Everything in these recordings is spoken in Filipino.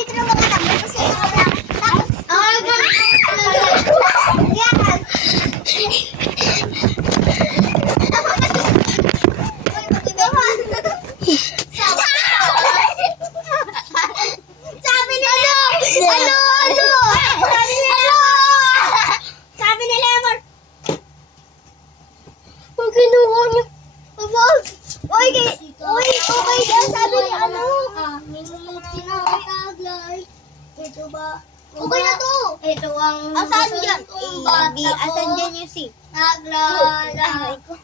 dito ng mga number kasi wala. Okay na to. Ito ang asan dyan? Asan dyan yung C? Naglalay ko.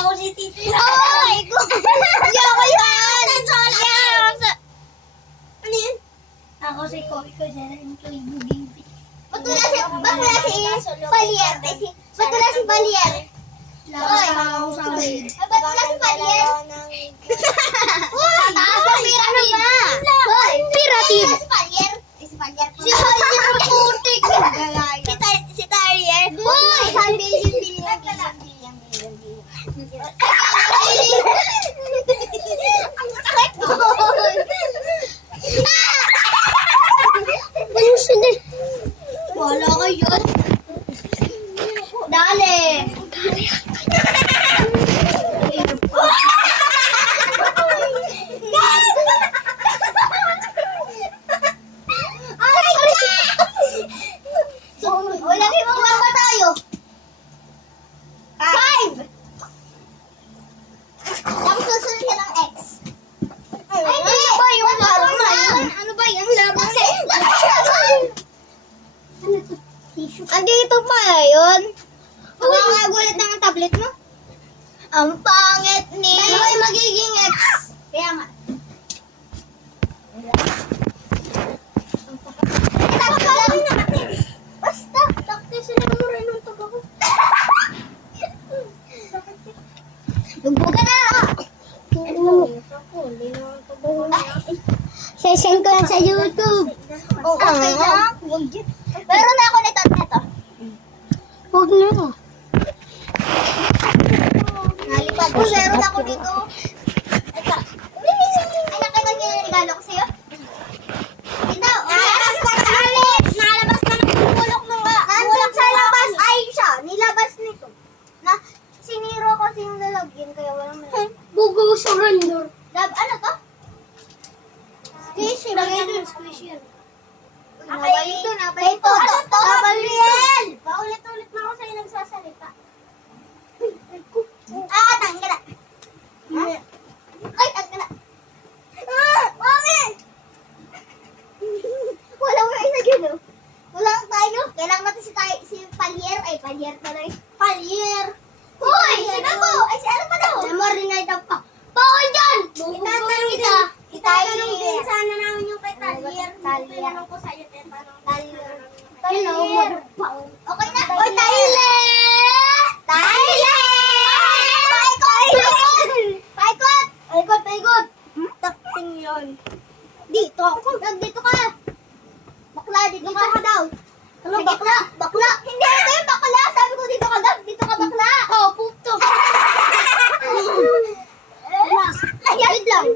Ako si Tito. Ay ko. Hindi ako yan. Ano yun? Ako si Kobe ko dyan. Ba't wala si Balier? Ba't wala si Balier? Ba't wala si Balier? Uy! Taas na ano ba? Pirative. Si Balier. Si Putik. Si Tarier. Uy! Sabi yung ang sakit doon. Ayusin eh. Wala kayo. Dali. Andito pa yun. Nakakagulat na ang tablet mo. Ang pangit ni... Tayo ay magiging X. Kaya nga. Basta. Takti sila mo rin ng taga ko. Lugbo ka na. Session ko yan sa YouTube. Oo. Okay na. Meron na ako nito. Huwag na. Nalipad ko. Meron ako dito. Ito. Ay, nakita niyo yung regalo ko sa'yo? Ito. Nalabas na ng bulok nung bulok sa labas. Ay, siya. Nilabas nito. Na, siniro ko yung lalagyan kaya walang malagyan. Bugo surrender. Ano to? Squishy. Lagay doon, squishy yan. Ito. Ano to? Gabriel! Paulit-ulit na ako sa'yo nagsasalita. Tangga na. Ay, tangga na. Mami! Wala mo isa dyan, oh. Walang tayo. Kailangan natin si Palier. Ay, Palier pala eh. Palier! Hoy! Sino po? Ay, si ano pa daw? Marinay daw pa. Bawal dyan! Itatanong kita. Itatanong din sana namin yung kay Talier. Tinanong ko sa'yo. Talier. Okay na. Oy, Tyler! Paikot! Takting yun. Dito ako. Dito ka. Bakla, dito ka daw. Ano, bakla? Hindi, ito yung bakla. Sabi ko dito ka daw. Dito ka bakla. Oh, puto. Ayan lang.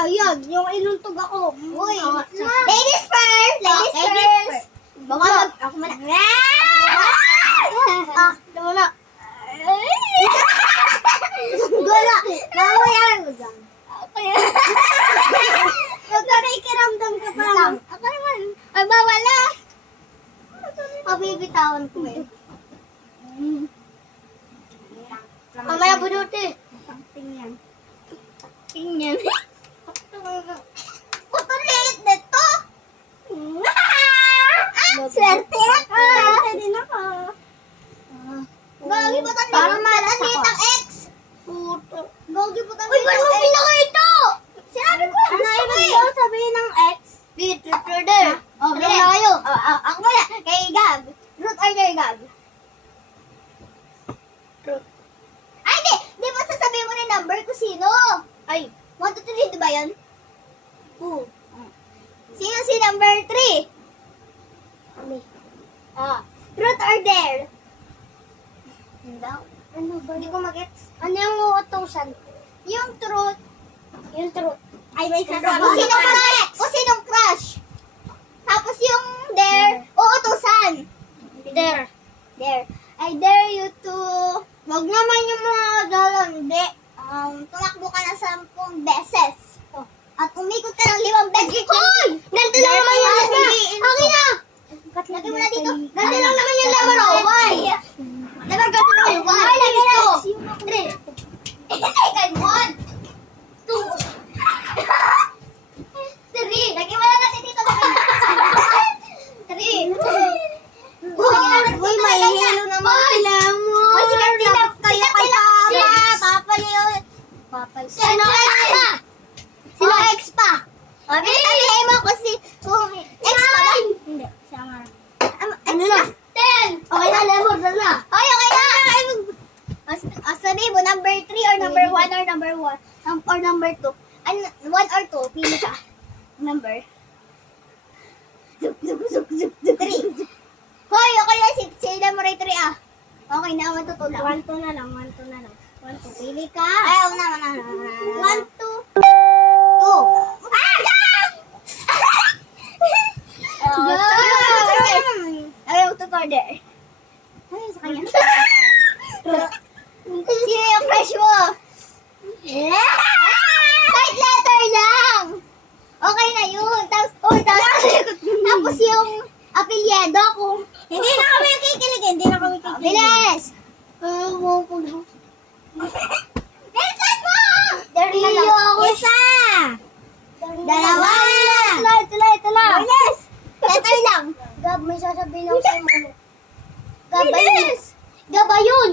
Ayan, yung inuntog ako. Uy. Ladies first. Ako muna. Dama na. Gula. Mamuyan mo dyan. Huwag ka nakikiramdam ka pa lang. Ako naman. Ay, bawala. Pabibitawan ko eh. Mamaya bunuti. Tingnan. Tingnan. Ang liit nito. Swerte ako. Swerte din ako. Gagi po tayo. Para malas Ang liit ako. ang X. Puto. Gagi po tayo. Uy, ba't mo pinakita? Sinabi ko. Ano Gusto ko ibig eh. sabihin ng X? Order. Oh, Ano meron na tayo. Ako muna. Kay Gab. Root order, Gab. Root. Ay, di. Di ba sasabihin mo na yung number kung sino? Ay. 1, 2, 3, di ba yun? Who? Sino si number 3? Kami. Truth or dare? Ano ba? Hindi ko mag-gets. Ano yung utusan? Yung truth. Yung truth. Ay, may Kung sinong crush. Kung sinong crush. Tapos yung dare, uutusan. There. Dare. I dare you to... Wag naman yung mga galon. Hindi. Tumakbo ka na 10 beses. At umikot ka ng 5 beses. Hoy! Ganito lang naman yung lamaro. Okay na! Lagyan mo na dito. Ganito lang naman yung lamaro. Why? Never ganito lang yung why. Lagyan na. 3. Second 1. 2. 3. Lagyan mo na natin dito. 3. Uy, may hilo naman sila mo. Uy, sikat nila. Sikat nila. Papa yun. Sino ex pa? Sino ex pa? O, sabihin mo kung ex pa ba? Hindi, siya nga. Ano na? 10. Okay na, lemon na. Ay, okay na. Sabihin mo, number 3 or number 1 or number 1 or number 2. 1 or 2, pili ka. Number. 3. Hoy, okay na. Sila mo rin 3 ah. Okay na, 1 to 2 lang. 1, 2 na lang. 1, 2. Pili ka. Ayaw na. 1, 2. 2. Ayaw to order. Ay, sa kanya. Sino yung crush mo? Kahit letter lang. Okay na yun. Tapos yung apelyido kung... Hindi na kami kikilig. Bilis! Bilisan mo! Iyo ako. Isa! Dalawa! Ito na! Bilis! Letter lang. Gab, may sasabihin ako sa'yo. Gaba yun. Gaba yun.